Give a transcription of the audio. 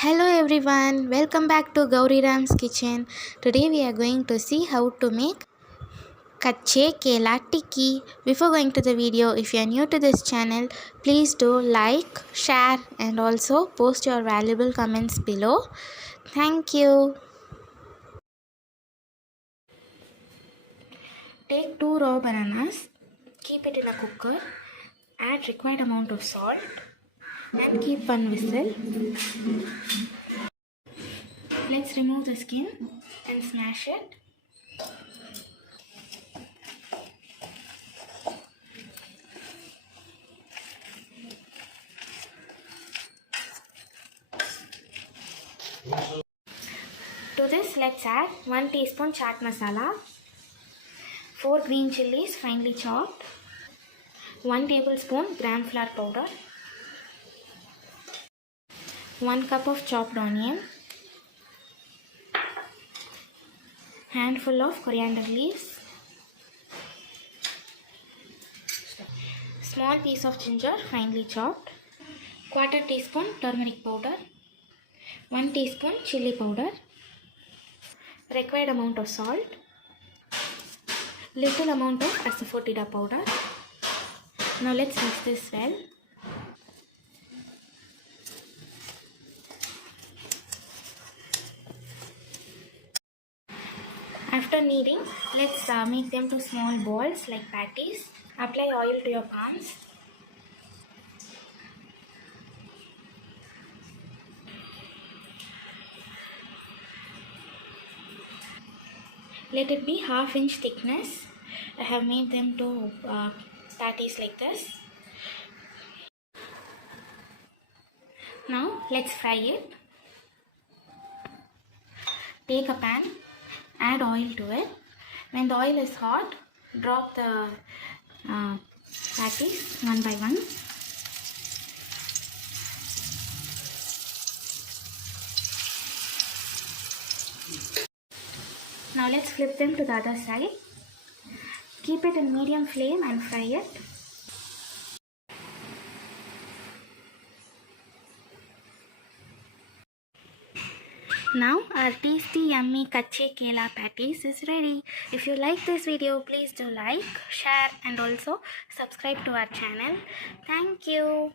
Hello everyone, welcome back to Gauri Ram's kitchen. Today we are going to see how to make Kache, Kela, Tikki. Before going to the video, if you are new to this channel, please do like, share and also post your valuable comments below. Thank you. Take 2 raw bananas, keep it in a cooker, add required amount of salt and keep one whistle. Let's remove the skin and smash it. To this, let's add 1 teaspoon chaat masala, 4 green chilies finely chopped, 1 tablespoon gram flour powder, 1 cup of chopped onion, handful of coriander leaves, small piece of ginger finely chopped, quarter teaspoon turmeric powder, 1 teaspoon chili powder, required amount of salt, little amount of asafoetida powder. Now let's mix this well. After kneading, let's make them to small balls like patties. Apply oil to your palms. Let it be half-inch thickness. I have made them to patties like this. Now let's fry it. Take a pan, add oil to it. When the oil is hot, drop the patties one by one. Now let's flip them to the other side. Keep it in medium flame and fry it. Now our tasty yummy Kache Kela patties is ready. If you like this video, please do like, share and also subscribe to our channel. Thank you.